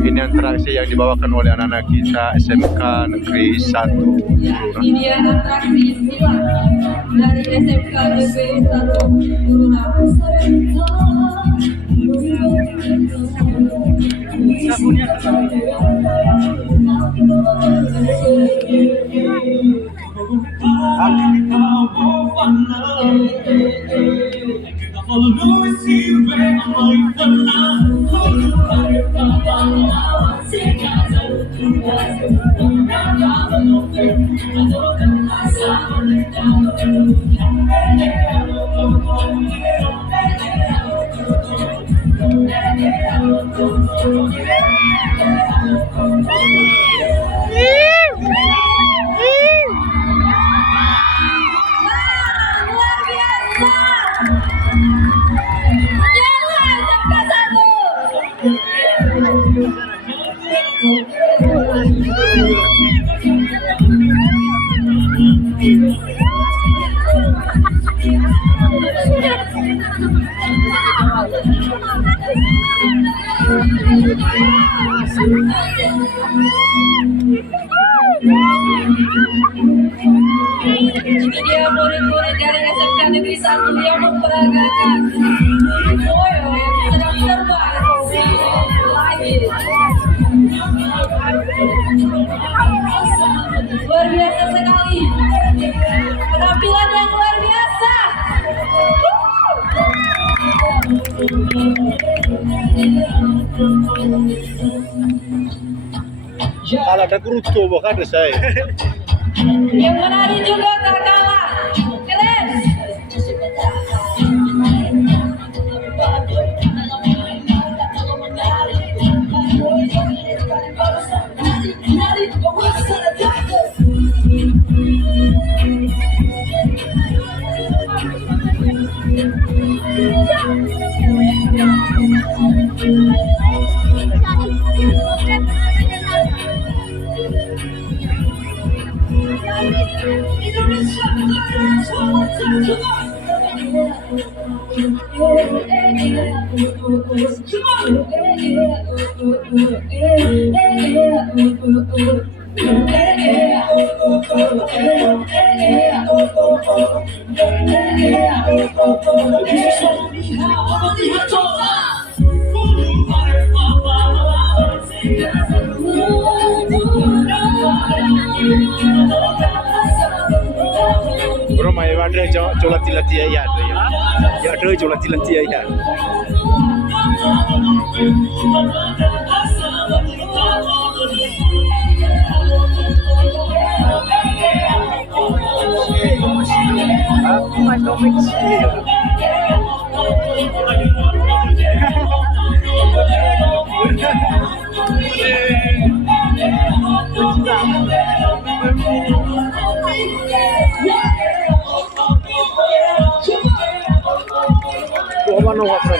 Ini atraksi yang dibawakan oleh anak-anak kita SMK Negeri 1 Turunan. Ini dia atraksi silat dari SMK Negeri 1 Turunan. Ini dia murid-murid dari SMK Negeri 1 yang memperagakan Moyo yang sedang terbang lagi. Luar biasa sekali, penampilan yang luar biasa. Ala ada kerutu bukan ada saya. Yang menari juga gak kalah, keren. Bro, mai ada colat latih ya ada ya. Ya ada colat latih ya. Aku main domik sih. Kau mana waktu?